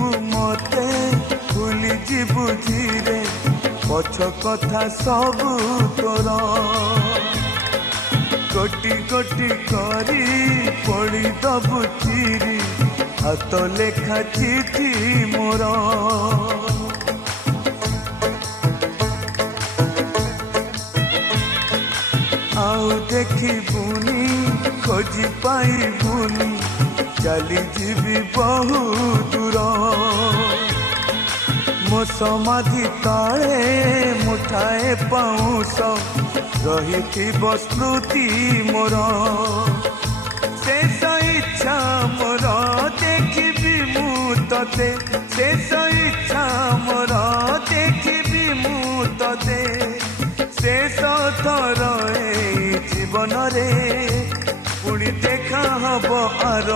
ଯିବୁ ମତେ ଭୁଲି ଯିବୁ ଧୀରେ ପଛ କଥା ସବୁ ତୋର ଗୋଟି ଗୋଟି କରି ପଡ଼ିଦବୁ ଚିରି ହାତ ଲେଖା ଚିଠି ମୋର ଆଉ ଦେଖିବୁନି ଖୋଜି ପାଇବୁନି ଚାଲି ଯିବି ବହୁ ଦୂର ମୋ ସମାଧି ତଳେ ମୁଠାଏ ପାଉଁଶ ରହିଥିବ ସ୍ମୃତି ମୋର ଶେଷ ଇଚ୍ଛା ମୋର ଦେଖିବି ମୁଁ ତତେ ଶେଷ ଇଚ୍ଛା ମୋର ଦେଖିବି ମୁଁ ତତେ ଶେଷ ଥର ଏଇ ଜୀବନରେ ପୁଣି ଦେଖା ହବ ଆର